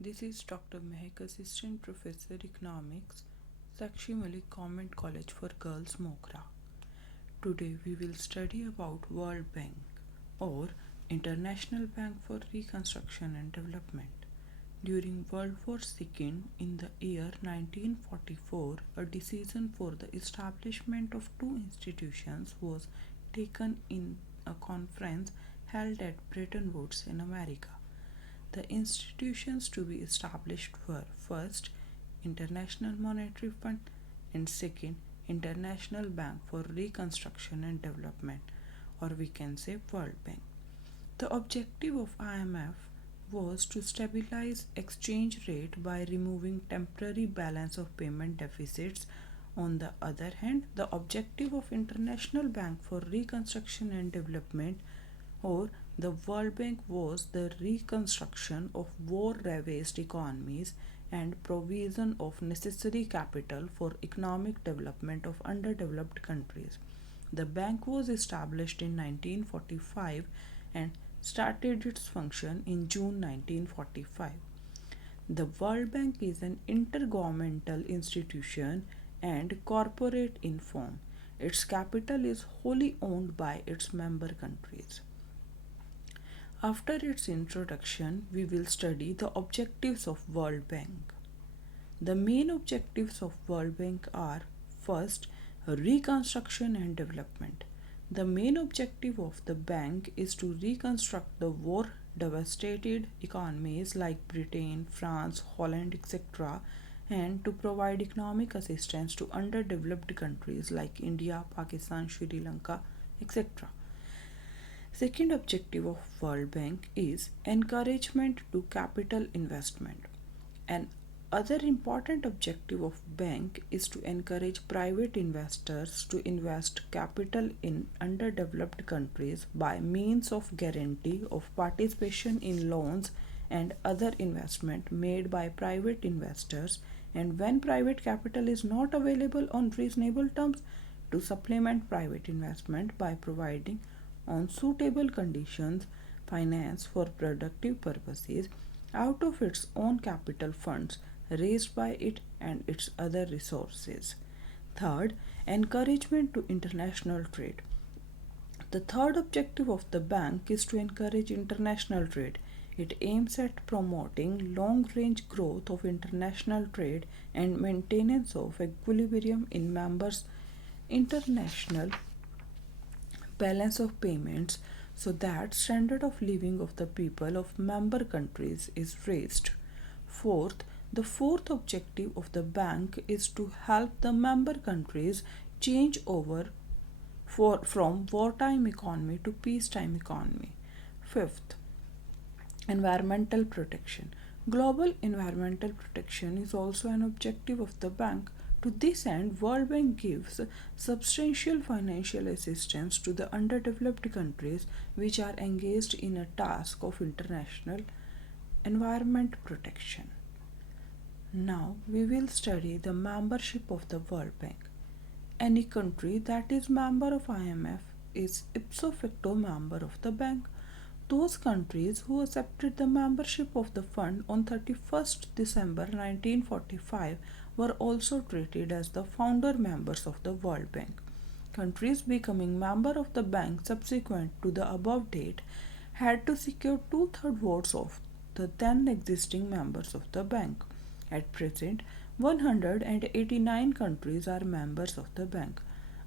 This is Dr. Mahak, Assistant Professor Economics, Sakshi Malik Government College for Girls, Mogra. Today we will study about World Bank or International Bank for Reconstruction and Development. During World War II in the year 1944, a decision for the establishment of two institutions was taken in a conference held at Bretton Woods in America. The institutions to be established were first, International Monetary Fund, and second, International Bank for Reconstruction and Development, or we can say World Bank. The objective of IMF was to stabilize exchange rate by removing temporary balance of payment deficits. On the other hand, the objective of International Bank for Reconstruction and Development or the World Bank was the reconstruction of war ravaged economies and provision of necessary capital for economic development of underdeveloped countries. The bank was established in 1945 and started its function in June 1945. The World Bank is an intergovernmental institution and corporate in form. Its capital is wholly owned by its member countries. After its introduction, we will study the objectives of World Bank. The main objectives of World Bank are first, reconstruction and development. The main objective of the bank is to reconstruct the war devastated economies like Britain, France, Holland, etc., and to provide economic assistance to underdeveloped countries like India, Pakistan, Sri Lanka, etc. Second objective of World Bank is encouragement to capital investment. An other important objective of bank is to encourage private investors to invest capital in underdeveloped countries by means of guarantee of participation in loans and other investment made by private investors, and when private capital is not available on reasonable terms, to supplement private investment by providing on suitable conditions finance for productive purposes out of its own capital funds raised by it and its other resources. Third, encouragement to international trade. The third objective of the bank is to encourage international trade. It aims at promoting long range growth of international trade and maintenance of equilibrium in members' international balance of payments so that standard of living of the people of member countries is raised. Fourth, the fourth objective of the bank is to help the member countries change over from wartime economy to peacetime economy. Fifth, environmental protection. Global environmental protection is also an objective of the bank. To this end, World Bank gives substantial financial assistance to the underdeveloped countries which are engaged in a task of international environment protection. Now we will study the membership of the World Bank. Any country that is member of IMF is ipso facto member of the bank. Those countries who accepted the membership of the fund on 31st December 1945 were also treated as the founder members of the World Bank. Countries becoming member of the bank subsequent to the above date had to secure two-thirds votes of the then existing members of the bank. At present, 189 countries are members of the bank.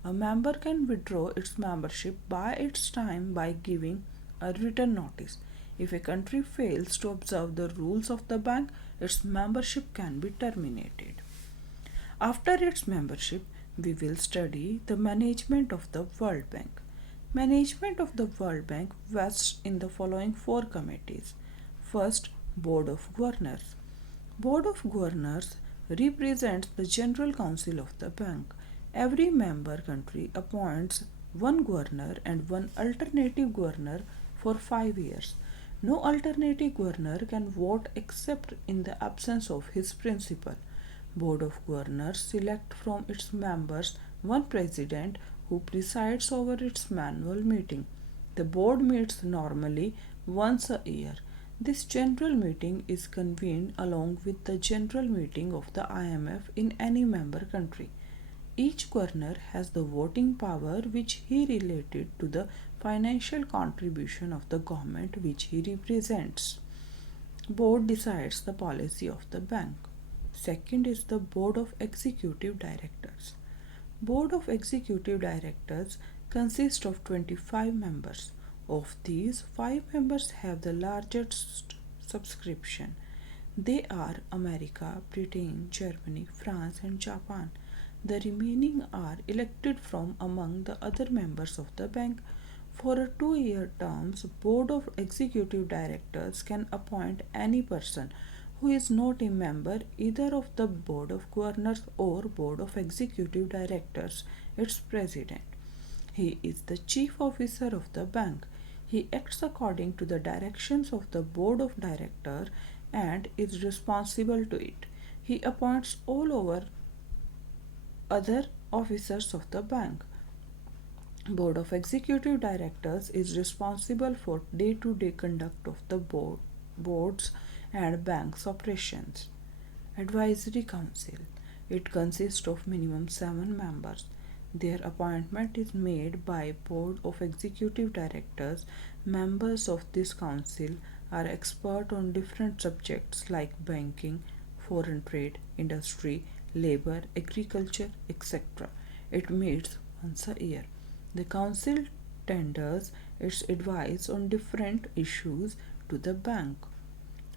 A member can withdraw its membership by its time by giving a written notice. If a country fails to observe the rules of the bank, its membership can be terminated. After its membership, we will study the management of the World Bank. Management of the World Bank vests in the following four committees. First, Board of Governors. Board of Governors represents the General Council of the bank. Every member country appoints one governor and one alternative governor for 5 years. No alternative governor can vote except in the absence of his principal. Board of Governors select from its members one president who presides over its annual meeting. The board meets normally once a year. This general meeting is convened along with the general meeting of the IMF in any member country. Each governor has the voting power which he related to the financial contribution of the government which he represents. Board decides the policy of the bank. Second is the Board of Executive Directors. Board of Executive Directors consists of 25 members. Of these, 5 members have the largest subscription. They are America, Britain, Germany, France, and Japan. The remaining are elected from among the other members of the bank. For a 2-year term, Board of Executive Directors can appoint any person who is not a member either of the Board of Governors or Board of Executive Directors, its president. He is the chief officer of the bank. He acts according to the directions of the Board of Directors and is responsible to it. He appoints all over other officers of the bank. Board of Executive Directors is responsible for day-to-day conduct of the boards and bank's operations. Advisory Council. It consists of minimum 7 members. Their appointment is made by Board of Executive Directors. Members of this council are expert on different subjects like banking, foreign trade, industry, labor, agriculture, etc. It meets once a year. The council tenders its advice on different issues to the bank.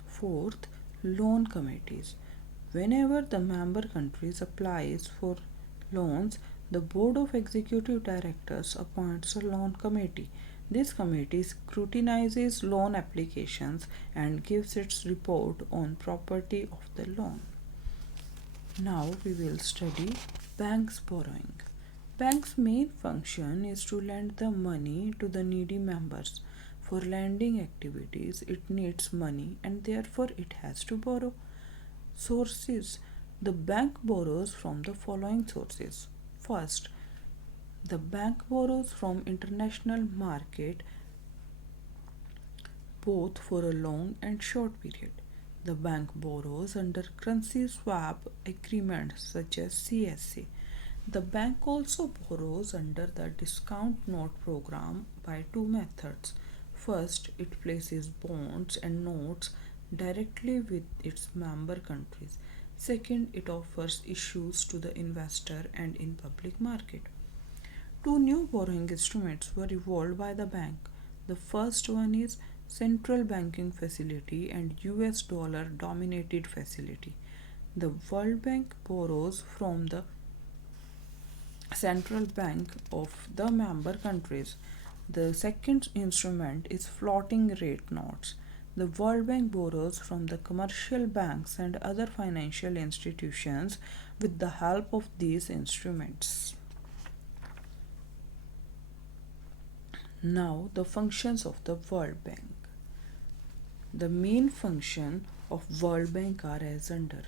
Fourth, loan committees. Whenever the member countries applies for loans, the Board of Executive Directors appoints a loan committee. This committee scrutinizes loan applications and gives its report on property of the loan. Now we will study banks borrowing. Bank's main function is to lend the money to the needy members. For lending activities, it needs money and therefore it has to borrow. Sources. The bank borrows from the following sources. First, the bank borrows from international market both for a long and short period. The bank borrows under currency swap agreements such as CSA. The bank also borrows under the discount note program by 2 methods. First, it places bonds and notes directly with its member countries. Second, it offers issues to the investor and in public market. 2 new borrowing instruments were evolved by the bank. The first one is Central Banking Facility and US dollar dominated facility. The World Bank borrows from the central bank of the member countries. The second instrument is floating rate notes. The World Bank borrows from the commercial banks and other financial institutions with the help of these instruments. Now, the functions of the World Bank. The main function of World Bank are as under.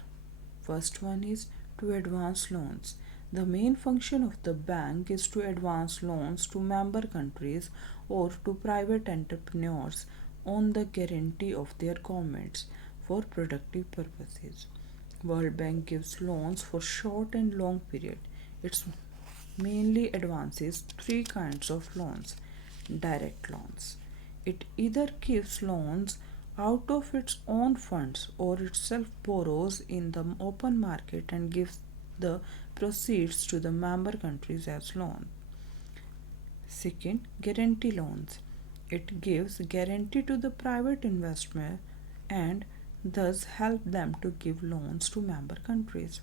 First one is to advance loans. The main function of the bank is to advance loans to member countries or to private entrepreneurs on the guarantee of their governments for productive purposes. World Bank gives loans for short and long period. It mainly advances 3 kinds of loans. Direct loans. It either gives loans out of its own funds or itself borrows in the open market and gives the proceeds to the member countries as loan. Second, guarantee loans. It gives guarantee to the private investor and thus help them to give loans to member countries.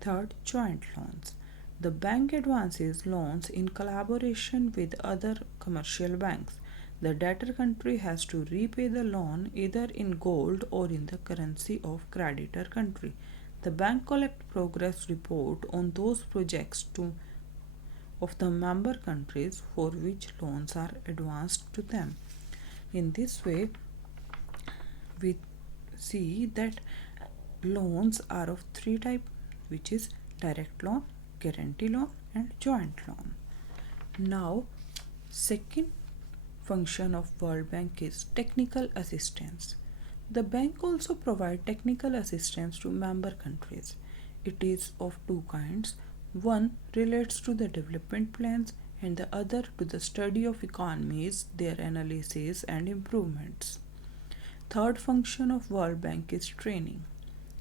Third, joint loans. The bank advances loans in collaboration with other commercial banks. The debtor country has to repay the loan either in gold or in the currency of creditor country. The bank collects progress report on those projects of the member countries for which loans are advanced to them. In this way, we see that loans are of 3 types, which is direct loan, guarantee loan and joint loan. Now, second function of World Bank is technical assistance. The bank also provides technical assistance to member countries. It is of two kinds. One relates to the development plans and the other to the study of economies, their analysis and improvements. Third function of World Bank is training.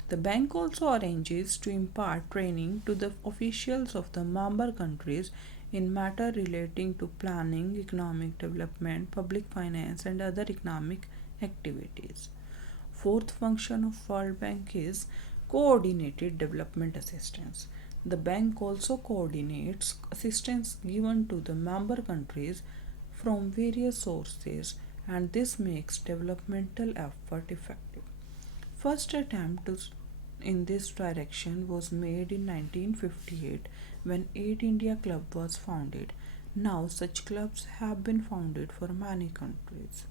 The bank also arranges to impart training to the officials of the member countries in matter relating to planning, economic development, public finance and other economic activities. Fourth function of World Bank is coordinated development assistance. The bank also coordinates assistance given to the member countries from various sources, and this makes developmental effort effective. First attempt in this direction was made in 1958 when Aid India Club was founded. Now such clubs have been founded for many countries.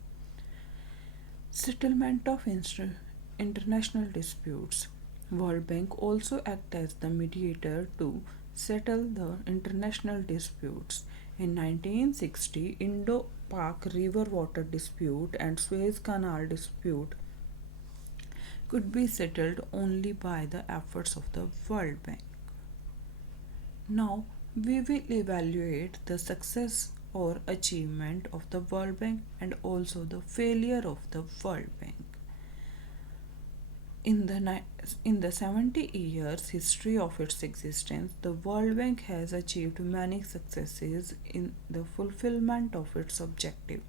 Settlement of international disputes. World Bank also acts as the mediator to settle the international disputes. In 1960, Indo-Pak river water dispute and Suez Canal dispute could be settled only by the efforts of the World Bank. Now, we will evaluate the success or achievement of the World Bank and also the failure of the World Bank. In the 70 years history of its existence, the World Bank has achieved many successes in the fulfillment of its objective,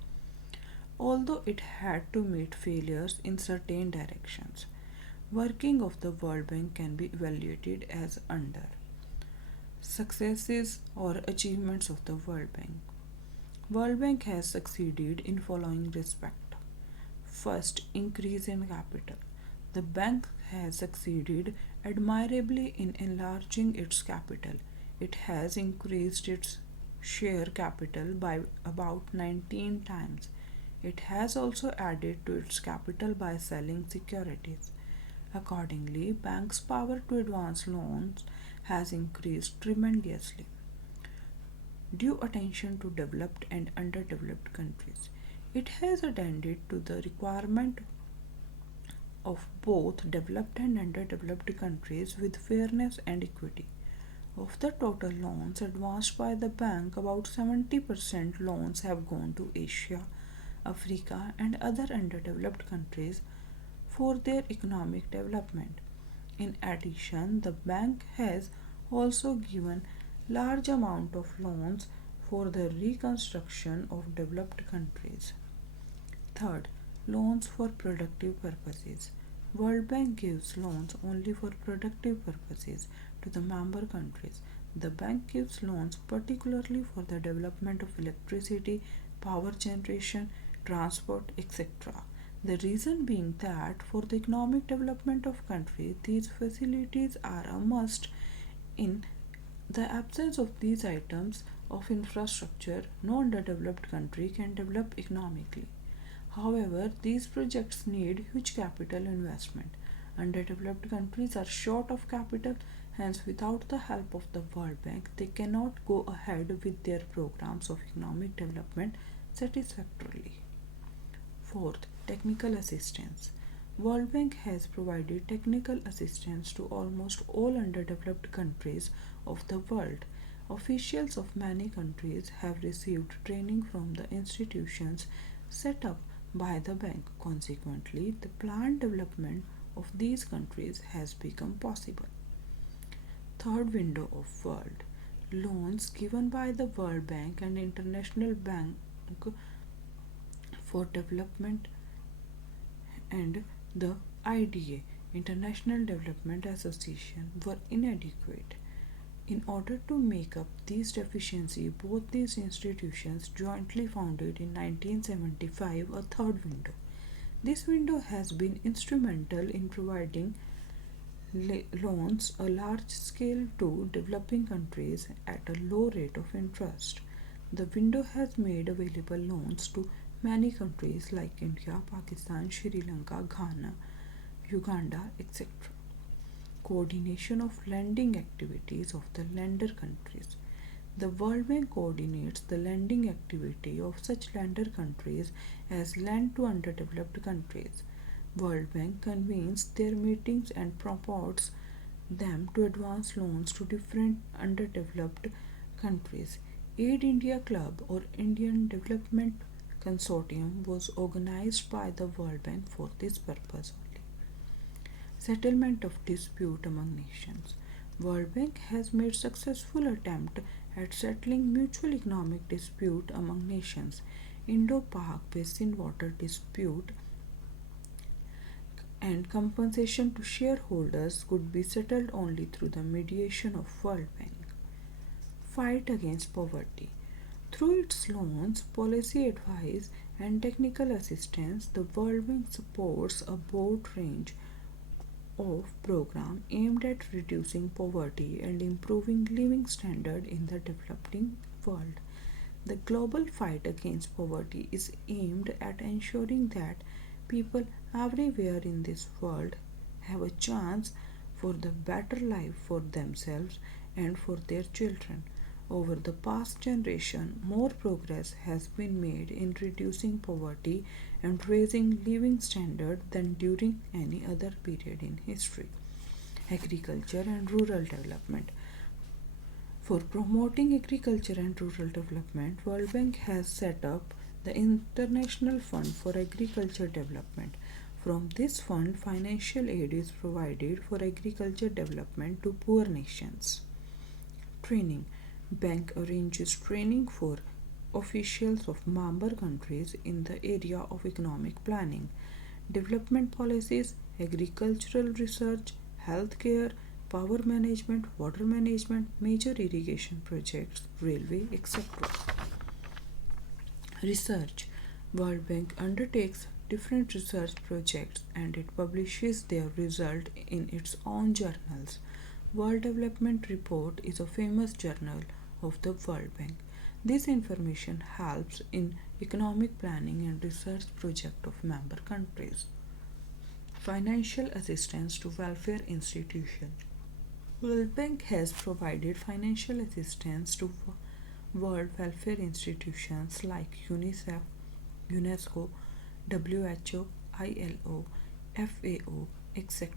although it had to meet failures in certain directions. Working of the World Bank can be evaluated as under: successes or achievements of the World Bank. World Bank has succeeded in following respect. First, increase in capital. The bank has succeeded admirably in enlarging its capital. It has increased its share capital by about 19 times. It has also added to its capital by selling securities. Accordingly, bank's power to advance loans has increased tremendously. Due attention to developed and underdeveloped countries. It has attended to the requirement of both developed and underdeveloped countries with fairness and equity. Of the total loans advanced by the bank, about 70% loans have gone to Asia, Africa, and other underdeveloped countries for their economic development. In addition, the bank has also given large amount of loans for the reconstruction of developed countries. Third, loans for productive purposes. World Bank gives loans only for productive purposes to the member countries. The bank gives loans particularly for the development of electricity, power generation, transport, etc. The reason being that for the economic development of country, these facilities are a must. In the absence of these items of infrastructure, no underdeveloped country can develop economically. However, these projects need huge capital investment. Underdeveloped countries are short of capital, hence, without the help of the World Bank, they cannot go ahead with their programs of economic development satisfactorily. Fourth, technical assistance. World Bank has provided technical assistance to almost all underdeveloped countries of the world. Officials of many countries have received training from the institutions set up by the bank. Consequently, the planned development of these countries has become possible. Third window of world. Loans given by the World Bank and International Bank for Development and the IDA, International Development Association, were inadequate. In order to make up these deficiencies, both these institutions jointly founded in 1975 a third window. This window has been instrumental in providing loans a large scale to developing countries at a low rate of interest. The window has made available loans to many countries like India, Pakistan, Sri Lanka, Ghana, Uganda, etc. Coordination of lending activities of the lender countries. The World Bank coordinates the lending activity of such lender countries as lend to underdeveloped countries. World Bank convenes their meetings and purports them to advance loans to different underdeveloped countries. Aid India Club or Indian Development Consortium was organized by the World Bank for this purpose only. Settlement of dispute among nations. World Bank has made successful attempt at settling mutual economic dispute among nations. Indo-Pak basin water dispute and compensation to shareholders could be settled only through the mediation of World Bank. Fight against poverty. Through its loans, policy advice, and technical assistance, the World Bank supports a broad range of programs aimed at reducing poverty and improving living standard in the developing world. The global fight against poverty is aimed at ensuring that people everywhere in this world have a chance for the better life for themselves and for their children. Over the past generation, more progress has been made in reducing poverty and raising living standard than during any other period in history. Agriculture and rural development. For promoting agriculture and rural development, World Bank has set up the International Fund for Agriculture Development. From this fund, financial aid is provided for agriculture development to poor nations. Training. Bank arranges training for officials of member countries in the area of economic planning, development policies, agricultural research, healthcare, power management, water management, major irrigation projects, railway, etc. Research. World Bank undertakes different research projects and it publishes their result in its own journals. World Development Report is a famous journal of the World Bank. This information helps in economic planning and research projects of member countries. Financial assistance to welfare institutions. World Bank has provided financial assistance to world welfare institutions like UNICEF, UNESCO, WHO, ILO, FAO, etc.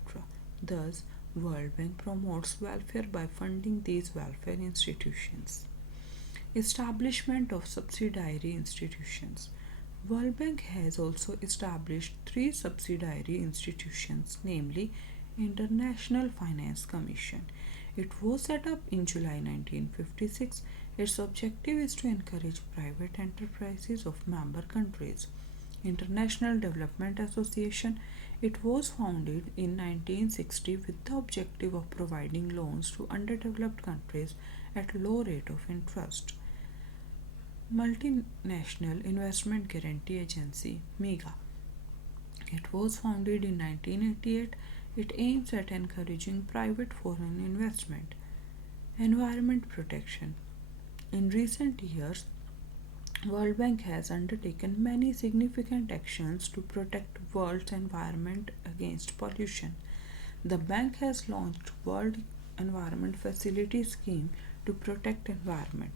Thus, World Bank promotes welfare by funding these welfare institutions. Establishment of subsidiary institutions. World Bank has also established three subsidiary institutions, namely International Finance Commission. It was set up in July 1956. Its objective is to encourage private enterprises of member countries. International Development Association. It was founded in 1960 with the objective of providing loans to underdeveloped countries at low rate of interest. Multinational Investment Guarantee Agency (MEGA). It was founded in 1988. It aims at encouraging private foreign investment. Environment protection. In recent years, World Bank has undertaken many significant actions to protect world's environment against pollution. The bank has launched World Environment Facility Scheme to protect environment.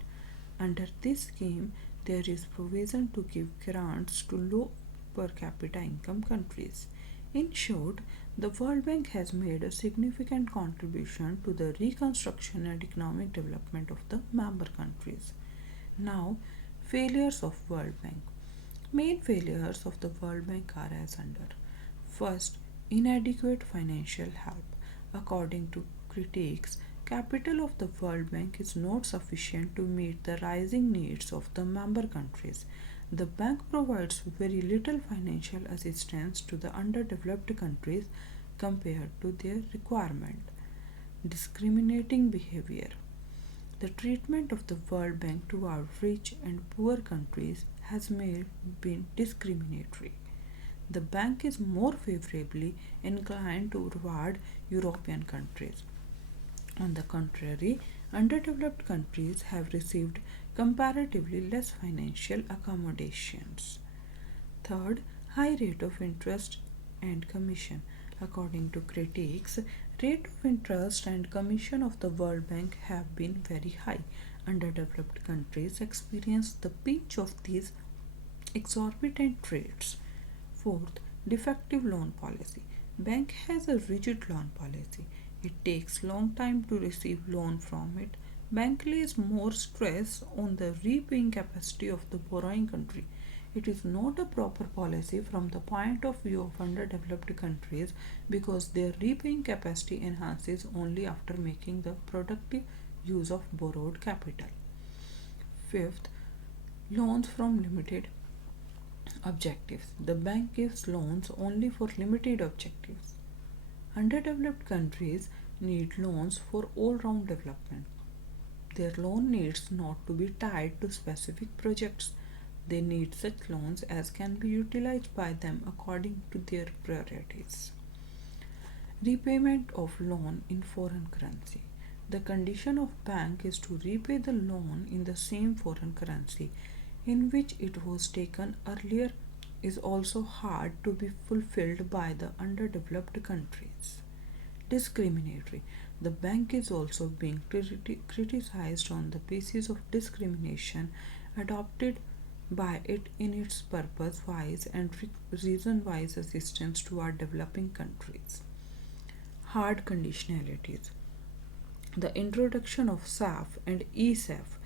Under this scheme, there is provision to give grants to low per capita income countries. In short, the World Bank has made a significant contribution to the reconstruction and economic development of the member countries. Now, failures of World Bank. Main failures of the World Bank are as under. First, inadequate financial help. According to critics, capital of the World Bank is not sufficient to meet the rising needs of the member countries. The bank provides very little financial assistance to the underdeveloped countries compared to their requirement. Discriminating behavior. The treatment of the World Bank toward rich and poor countries has been discriminatory. The bank is more favorably inclined to reward European countries. On the contrary, underdeveloped countries have received comparatively less financial accommodations. Third, high rate of interest and commission. According to critics, rate of interest and commission of the World Bank have been very high. underdeveloped countries experience the pinch of these exorbitant rates. Fourth, defective loan policy. Bank has a rigid loan policy. It takes long time to receive loan from it. Bank lays more stress on the repaying capacity of the borrowing country. It is not a proper policy from the point of view of underdeveloped countries because their repaying capacity enhances only after making the productive use of borrowed capital. Fifth, loans from limited objectives. The bank gives loans only for limited objectives. Underdeveloped countries need loans for all round development. Their loan needs not to be tied to specific projects. They need such loans as can be utilized by them according to their priorities. Repayment of loan in foreign currency. The condition of bank is to repay the loan in the same foreign currency in which it was taken earlier is also hard to be fulfilled by the underdeveloped countries. Discriminatory. The bank is also being criticized on the basis of discrimination adopted by it in its purpose wise and reason wise assistance to our developing countries. Hard conditionalities. The introduction of SAF and ESAF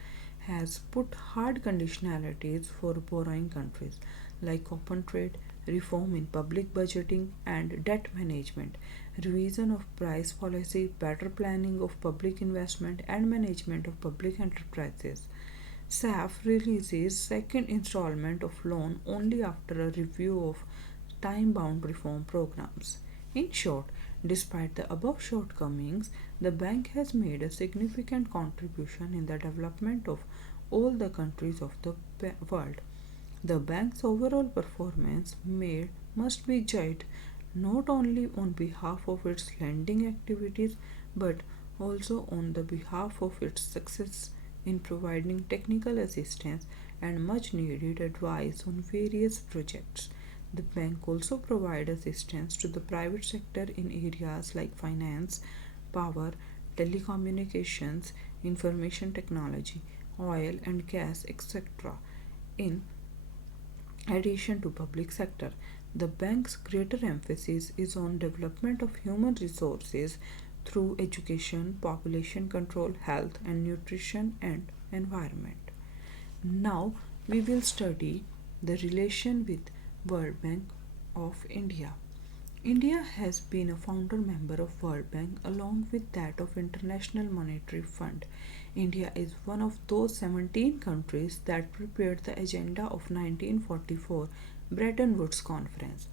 has put hard conditionalities for borrowing countries like open trade, reform in public budgeting and debt management, revision of price policy, better planning of public investment and management of public enterprises. SAF releases second installment of loan only after a review of time-bound reform programs. In short, despite the above shortcomings, the bank has made a significant contribution in the development of all the countries of the world. The bank's overall performance must be judged not only on behalf of its lending activities but also on the behalf of its success in providing technical assistance and much needed advice on various projects. The bank also provides assistance to the private sector in areas like finance, power, telecommunications, information technology, oil and gas, etc. In addition to public sector, the bank's greater emphasis is on development of human resources through education, population control, health and nutrition and environment. Now we will study the relation with World Bank of India. India has been a founder member of World Bank along with that of International Monetary Fund. India is one of those 17 countries that prepared the agenda of 1944 Bretton Woods Conference.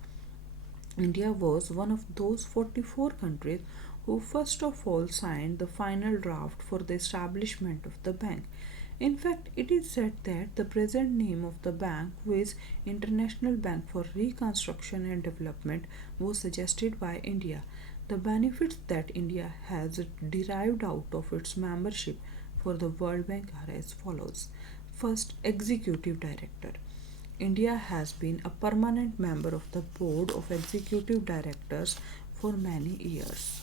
India was one of those 44 countries who first of all signed the final draft for the establishment of the bank. In fact, it is said that the present name of the bank, which International Bank for Reconstruction and Development, was suggested by India. The benefits that India has derived out of its membership for the World Bank are as follows. First, Executive Director. India has been a permanent member of the Board of Executive Directors for many years.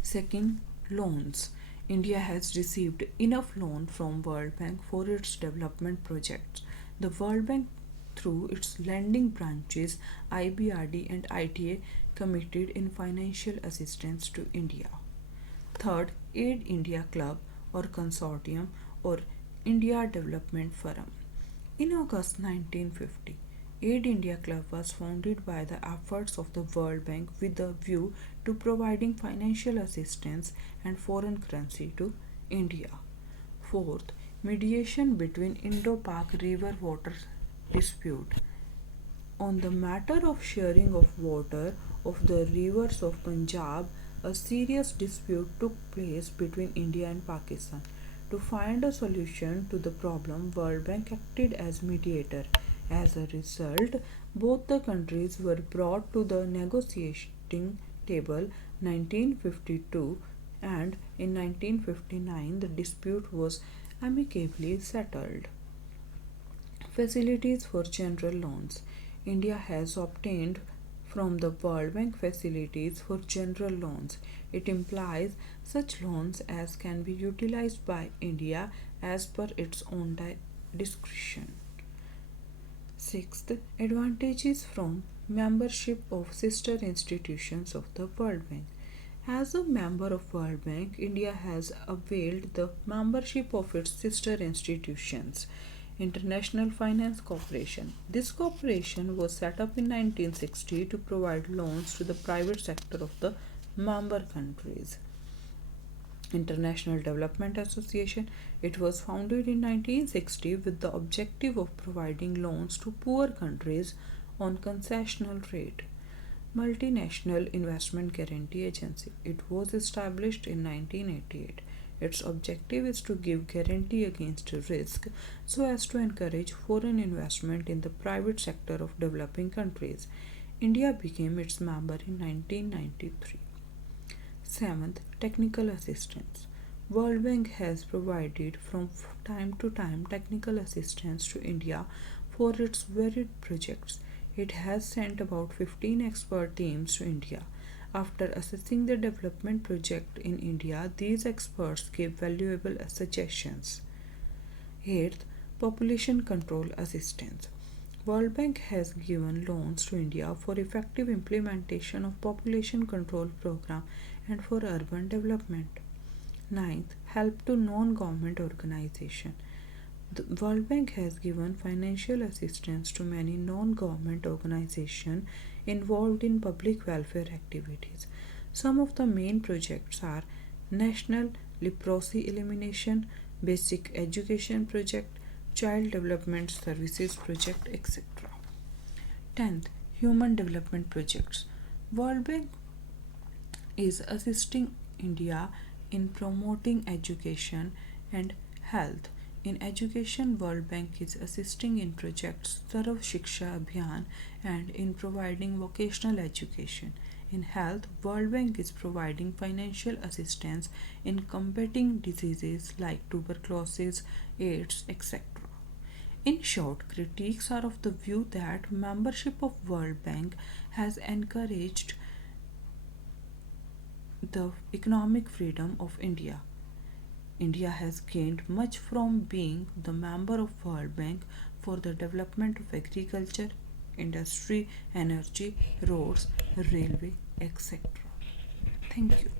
Second, loans. India has received enough loan from World Bank for its development projects. The World Bank, through its lending branches, IBRD and ITA, committed in financial assistance to India. Third, Aid India Club or Consortium or India Development Forum. In August 1950, Aid India Club was founded by the efforts of the World Bank with a view to providing financial assistance and foreign currency to India. Fourth, mediation between Indo-Pak river water dispute. On the matter of sharing of water of the rivers of Punjab, a serious dispute took place between India and Pakistan. To find a solution to the problem, World Bank acted as mediator. As a result, both the countries were brought to the negotiating table 1952 and in 1959 the dispute was amicably settled. Facilities for general loans. India has obtained from the World Bank facilities for general loans. It implies such loans as can be utilized by India as per its own discretion. Sixth, advantages from membership of sister institutions of the World Bank. As a member of World Bank, India has availed the membership of its sister institutions. International Finance Corporation. This corporation was set up in 1960 to provide loans to the private sector of the member countries. International Development Association. It was founded in 1960 with the objective of providing loans to poor countries on concessional rate. Multinational Investment Guarantee Agency. It was established in 1988. Its objective is to give guarantee against risk so as to encourage foreign investment in the private sector of developing countries. India became its member in 1993. Seventh, technical assistance. World Bank has provided from time to time technical assistance to India for its varied projects. It has sent about 15 expert teams to India. After assessing the development project in India, these experts gave valuable suggestions. Eighth, population control assistance. World Bank has given loans to India for effective implementation of population control program and for urban development. Ninth, help to non-government organization. The World Bank has given financial assistance to many non-government organizations involved in public welfare activities. Some of the main projects are National Leprosy Elimination, Basic Education Project, Child Development Services Project, etc. 10th, Human Development Projects. World Bank is assisting India in promoting education and health. In education, World Bank is assisting in projects Sarv Shiksha Abhiyan and in providing vocational education. In health, World Bank is providing financial assistance in combating diseases like tuberculosis, AIDS, etc. In short, critiques are of the view that membership of World Bank has encouraged the economic freedom of India. India has gained much from being the member of World Bank for the development of agriculture, industry, energy, roads, railway, etc. Thank you.